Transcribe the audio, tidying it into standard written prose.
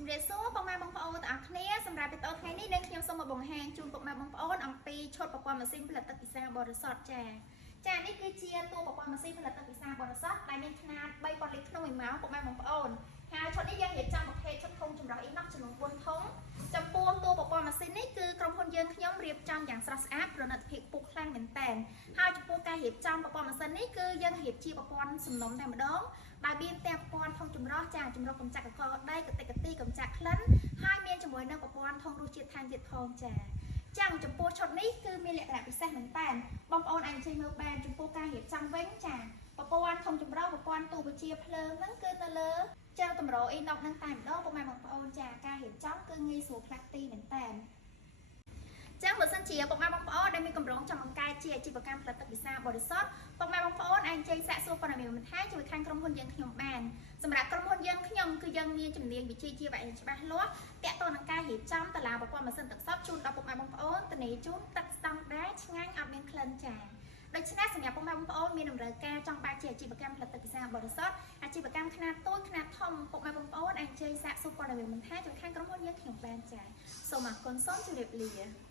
ជំរាបសួរបងប្អូនបងប្អូនទាំងអស់គ្នាសម្រាប់វីដេអូថ្ងៃនេះនឹងខ្ញុំសូមមកបង្ហាញជូនបងប្អូនអំពីឈុតប្រព័ន្ធម៉ាស៊ីនផលិតទឹកពិសាបរិសុទ្ធចានេះគឺជាតួប្រព័ន្ធម៉ាស៊ីនផលិតទឹកពិសាបរិសុទ្ធដែលមានຂະຫນាត3ប៉ុនលីត្រក្នុង1ម៉ោងបងប្អូនហើយឈុតនេះយើងរៀបចំប្រភេទឈុតធុងចម្រោះអ៊ីណុកចំនួន4ធុងចំពោះតួប្រព័ន្ធម៉ាស៊ីននេះគឺក្រុមហ៊ុនយើងខ្ញុំរៀបចំយ៉ាងស្រស់ស្អាតប្រណិតភាពខ្ពស់ខ្លាំងមែនទែនហើយចំពោះការរៀបចំប្រព័ន្ធម៉ាស៊ីននេះគឺយើងរៀបជាប្រព័ន្ធសំណុំតែម្ដងដែលមានតែប្រព័ន្ធធុងចម្រោះចម្រោះកម្ចាត់កកដីកតិកទីកម្ចាត់ក្លិនហើយមានជាមួយនឹងប្រព័ន្ធធុងរសជាតិថែមទៀតផងចឹងចំពោះឈុតនេះគឺមានលក្ខណៈពិសេសមែនតើបងប្អូនអាចជួយមើលបានចំពោះការរៀបចំវិញប្រព័ន្ធធុងចម្រោះប្រព័ន្ធទូបញ្ជាភ្លើងហ្នឹងគឺនៅលើជើងតម្រូអ៊ីណុកហ្នឹងតែម្ដងបងប្អូនការរៀបចំគឺងាយស្រួលផ្លាស់ទីមែនតើចឹងបើសិនជាបងប្អូនដែលមានកម្រងចង់បង្កើតជាអាជីវកម្មផលិតទឹកពិសាបរិសុទ្ធបងប្អូនអាចចេញសាកសួរព័ត៌មានបន្ថែមជាមួយខាងក្រុមហ៊ុនយើងខ្ញុំបានសម្រាប់ក្រុមហ៊ុនយើងខ្ញុំគឺយើងមានជំនាញវិជ្ជាជីវៈយ៉ាងច្បាស់លាស់ទាក់ទងនឹងការរៀបចំតារាប្រព័ន្ធម៉ាស៊ីនទឹកសុទ្ធជូនដល់បងប្អូនធានាជូនទឹកស្តង់ដារឆ្ងាញ់អត់មានក្លិនដូច្នេះសម្រាប់បងប្អូនមានតម្រូវការចង់បើកជាអាជីវកម្មផលិតទឹកពិសាបរិសុទ្ធអាជីវកម្មខ្នាតតូចខ្នាតធំបងប្អូនអាចចេញសាកសួរព័ត៌មានបន្ថែមជាមួយខាងក្រុមហ៊ុនយើងខ្ញុំបានសូមអរគុណសូមជម្រាបលា